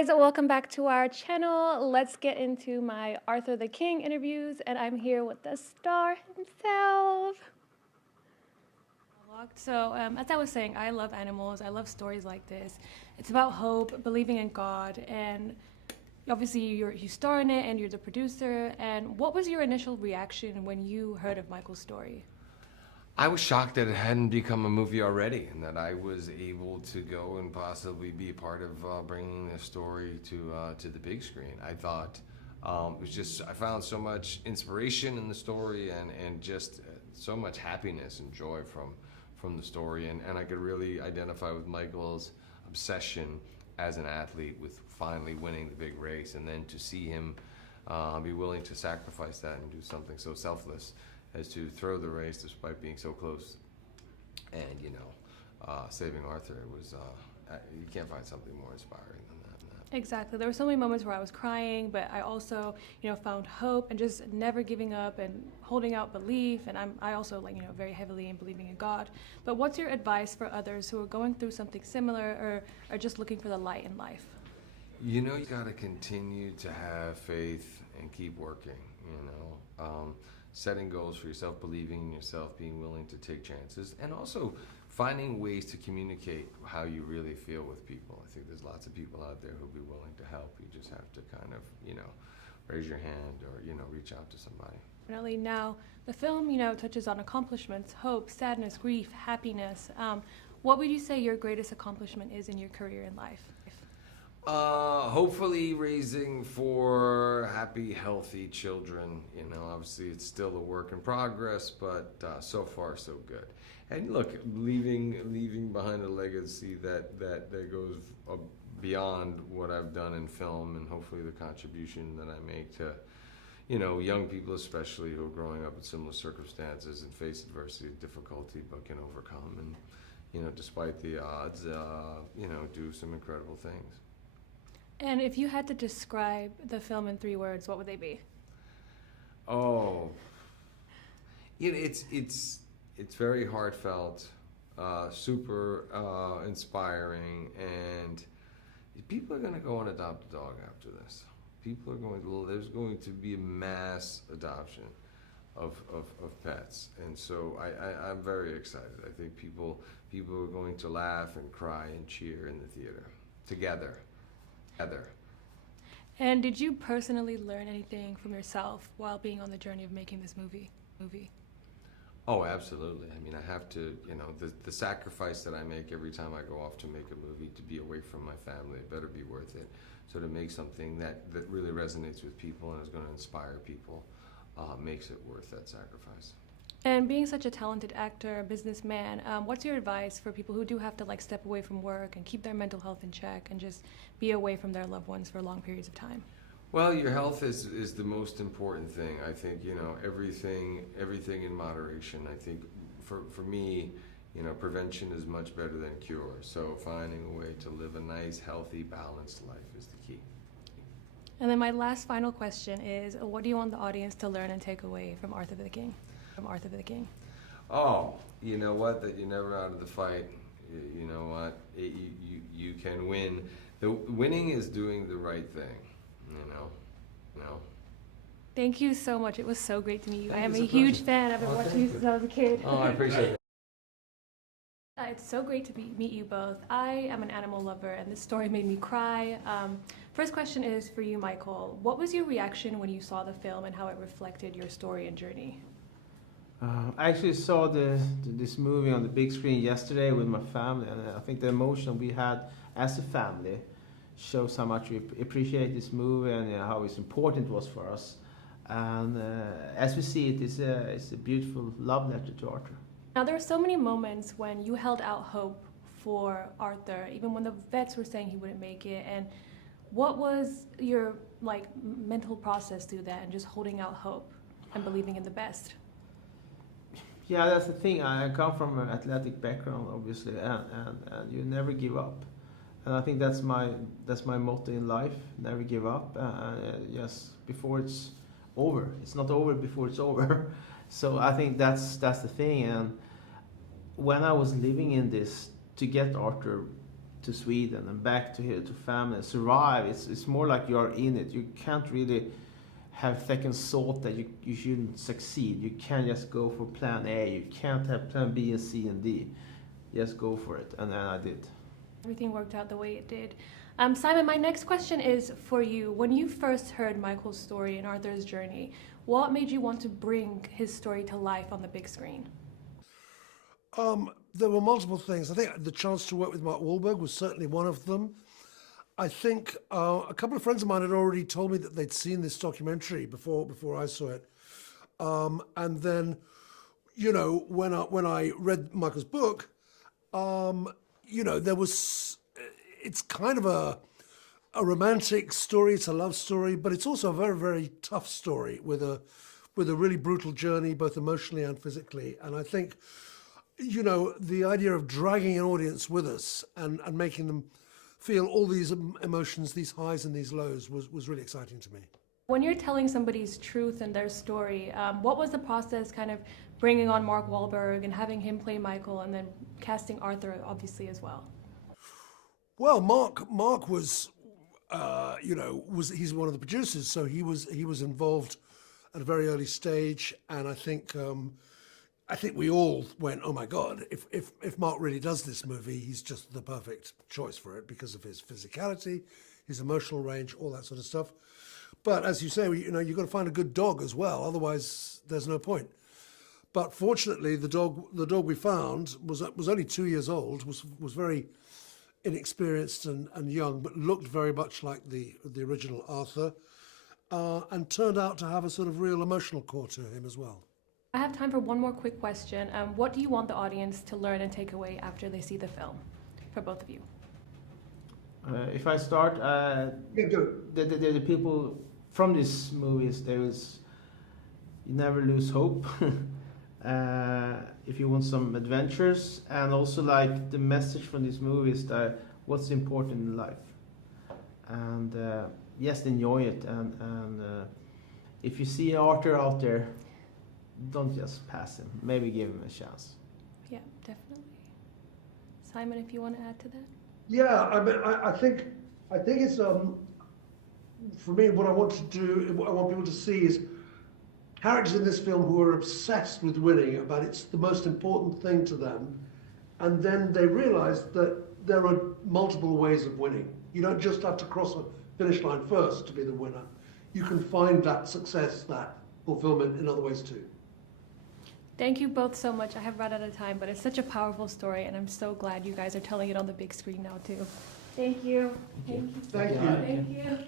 guys, welcome back to our channel. Let's get into my Arthur the King interviews, and I'm here with the star himself. So as I was saying, I love animals. I love stories like this. It's about hope, believing in God, and obviously you star in it and you're the producer. And what was your initial reaction when you heard of Michael's story? I was shocked that it hadn't become a movie already, and that I was able to go and possibly be a part of bringing this story to the big screen. I thought it was just, I found so much inspiration in the story and just so much happiness and joy from the story, and I could really identify with Michael's obsession as an athlete with finally winning the big race, and then to see him be willing to sacrifice that and do something so selfless as to throw the race despite being so close, and saving Arthur. It was you can't find something more inspiring than that. Exactly. There were so many moments where I was crying, but I also, found hope and just never giving up and holding out belief. And I also very heavily in believing in God. But what's your advice for others who are going through something similar or are just looking for the light in life? You gotta continue to have faith and keep working. Setting goals for yourself, believing in yourself, being willing to take chances, and also finding ways to communicate how you really feel with people. I think there's lots of people out there who'll be willing to help. You just have to kind of, raise your hand or, reach out to somebody. Definitely. Now, the film, touches on accomplishments, hope, sadness, grief, happiness. What would you say your greatest accomplishment is in your career in life? Hopefully raising 4 happy, healthy children. Obviously it's still a work in progress, but so far so good. And look, leaving behind a legacy that goes beyond what I've done in film, and hopefully the contribution that I make to, young people especially who are growing up in similar circumstances and face adversity and difficulty, but can overcome and, despite the odds, do some incredible things. And if you had to describe the film in 3 words, what would they be? Oh, it's very heartfelt, super inspiring, and people are going to go and adopt a dog after this. There's going to be a mass adoption of pets, and so I'm very excited. I think people are going to laugh and cry and cheer in the theater together. And did you personally learn anything from yourself while being on the journey of making this movie? Oh, absolutely. I mean, I have to, the sacrifice that I make every time I go off to make a movie, to be away from my family, it better be worth it. So to make something that really resonates with people and is going to inspire people, makes it worth that sacrifice. And being such a talented actor, businessman, what's your advice for people who do have to step away from work and keep their mental health in check and just be away from their loved ones for long periods of time? Well, your health is the most important thing. I think, everything in moderation. I think for me, prevention is much better than cure. So finding a way to live a nice, healthy, balanced life is the key. And then my last final question is, what do you want the audience to learn and take away from Arthur the King? Oh, you know what? That you're never out of the fight. You know what? You can win. The winning is doing the right thing. Thank you so much. It was so great to meet you. I am a It's huge fan. I've been watching you since I was a kid. Oh, I appreciate it. It's so great to meet you both. I am an animal lover, and this story made me cry. First question is for you, Michael. What was your reaction when you saw the film and how it reflected your story and journey? I actually saw this movie on the big screen yesterday with my family, and I think the emotion we had as a family shows how much we appreciate this movie and how important it was for us. And as we see it, it's a beautiful love letter to Arthur. Now, there were so many moments when you held out hope for Arthur, even when the vets were saying he wouldn't make it. And what was your mental process through that and just holding out hope and believing in the best? Yeah, that's the thing. I come from an athletic background, obviously, and you never give up. And I think that's my motto in life: never give up. Yes, before it's over. It's not over before it's over. So I think that's the thing. And when I was living in this, to get Arthur to Sweden and back to here to family, survive. It's more like you are in it. You can't really have second thought that you shouldn't succeed. You can't just go for plan A. You can't have plan B and C and D. Just go for it, and then I did. Everything worked out the way it did. Simon, my next question is for you. When you first heard Mikael's story and Arthur's journey, what made you want to bring his story to life on the big screen? There were multiple things. I think the chance to work with Mark Wahlberg was certainly one of them. I think a couple of friends of mine had already told me that they'd seen this documentary before I saw it. And then, you know, when I read Mikael's book, you know, it's kind of a romantic story. It's a love story, but it's also a very, very tough story with a really brutal journey, both emotionally and physically. And I think, you know, the idea of dragging an audience with us and making them feel all these emotions, these highs and these lows was really exciting to me. When you're telling somebody's truth and their story, what was the process kind of bringing on Mark Wahlberg and having him play Mikael and then casting Arthur obviously as well? Well, Mark was, you know, he's one of the producers, so he was involved at a very early stage, and I think we all went, oh my God, if Mark really does this movie, he's just the perfect choice for it because of his physicality, his emotional range, all that sort of stuff. But as you say, you know, you've got to find a good dog as well, otherwise there's no point. But fortunately, the dog we found was only 2 years old, was very inexperienced and young, but looked very much like the original Arthur, and turned out to have a sort of real emotional core to him as well. I have time for one more quick question. What do you want the audience to learn and take away after they see the film, for both of you? If I start, the people from these movies, you never lose hope. If you want some adventures, and also like the message from these movies that what's important in life, and just enjoy it. And if you see Arthur out there, don't just pass him. Maybe give him a chance. Yeah, definitely. Simon, if you want to add to that. Yeah, I mean, I think it's for me, what I want to do, what I want people to see is characters in this film who are obsessed with winning, about it's the most important thing to them, and then they realize that there are multiple ways of winning. You don't just have to cross a finish line first to be the winner. You can find that success, that fulfillment in other ways too. Thank you both so much. I have run out of time, but it's such a powerful story, and I'm so glad you guys are telling it on the big screen now too. Thank you. Thank you. Thank you.